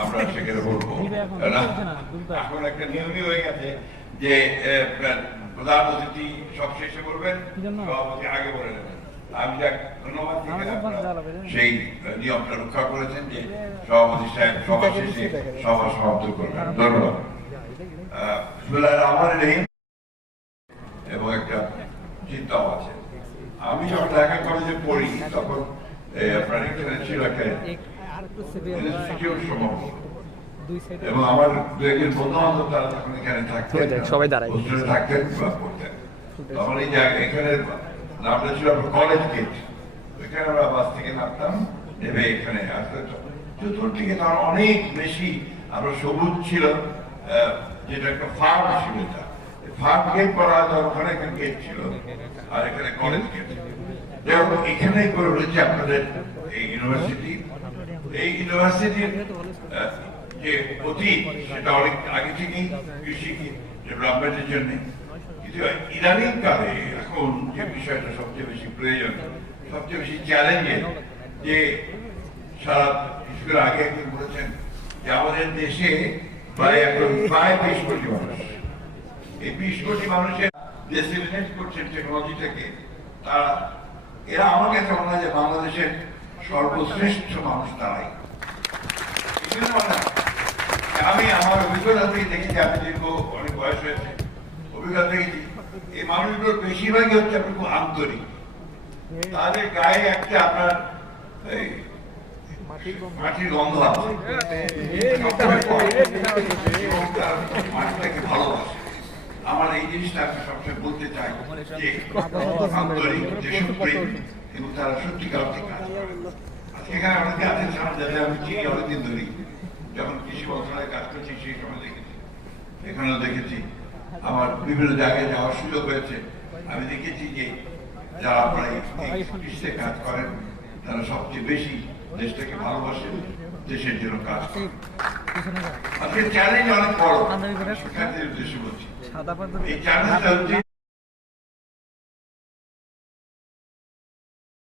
আমরা সেখানে বলবো। এখন একটা নিয়মই হয়ে গেছে যে প্রধান অতিথি সব শেষে বলবেন, সভাপতি আগে বলে নেবেন। আমি যাক ধন্যবাদ সেই নিয়মটা রক্ষা করেছেন যে সভাপতি সাহেব সভা শেষে সভা সমাপ্ত করবেন। ধন্যবাদ। এবং একটা চিন্তাও আছে। আমি যখন ঢাকা কলেজে পড়ি তখন আপনার এখানে ছিল একটা ইনস্টিটিউট সম্ভবত, এবং আমার দু একজন বন্ধু বান্ধব তারা তখন এখানে থাকতেন, সবাই থাকতেন বা পড়তেন। তখন এই জায়গায় এখানে নামটা ছিল কলেজ গেট। ওইখানে আমরা বাস থেকে নামতাম, নেমে এখানে আসতে চতুর্দিকে তখন অনেক বেশি আমরা সবুজ ছিল, যেটা একটা ফার্ম ছিল। এটা ফার্ম গেট করা হয়, ওখানে একটা গেট ছিল, আর এখানে কলেজ গেট। যেমন এখানে করে রয়েছে আপনাদের এই ইউনিভার্সিটি। এই ইউনিভার্সিটির যে অতীত সেটা অনেক আগে থেকেই কৃষি ডেভেলপমেন্টের জন্য, কিন্তু ইদানিং কালে এখন যে বিষয়টা সবচেয়ে বেশি প্রয়োজন, সবচেয়ে বেশি চ্যালেঞ্জের, যে সারা বিশেষ আগে একজন বলেছেন যে আমাদের দেশে প্রায় 20 কোটি মানুষ, এই 20 কোটি মানুষের ডিসিমিনেট করছেন টেকনোলজিটাকে। তারা এরা আমার কাছে মনে হয় যে বাংলাদেশের সর্বশ্রেষ্ঠ মানুষ তারাই। আমি আমার অভিজ্ঞতা থেকে দেখেছি, আমি দীর্ঘ অনেক বয়স হয়েছে, অভিজ্ঞতা দেখেছি এই মানুষগুলোর বেশিরভাগই হচ্ছে আপনি খুব আন্তরিক। তাদের গায়ে একটা আপনার মাটির গন্ধ আছে, মাটিটাকে ভালোবাসে। আমার এই জিনিসটা আমি সবসময় বলতে চাই যে আন্তরিক, দেশপ্রেম, এবং তারা সত্যিকার অর্থে কাজ করে। এখানে অনেকে আছেন যাদের আমি চিনি অনেকদিন ধরে, যখন কৃষি মন্ত্রণালয়ে কাজ করছি সেই সময় দেখেছি, এখানেও দেখেছি। আমার বিভিন্ন জায়গায় যাওয়ার সুযোগ হয়েছে, আমি দেখেছি যে যারা আপনারা এই কৃষিতে কাজ করেন তারা সবচেয়ে বেশি দেশটাকে ভালোবাসেন, দেশের জন্য কাজ করেন। আজকে চ্যালেঞ্জ অনেক বড়, শিক্ষার্থীদের উদ্দেশ্যে বলছি। এই চ্যালেঞ্জটা হচ্ছে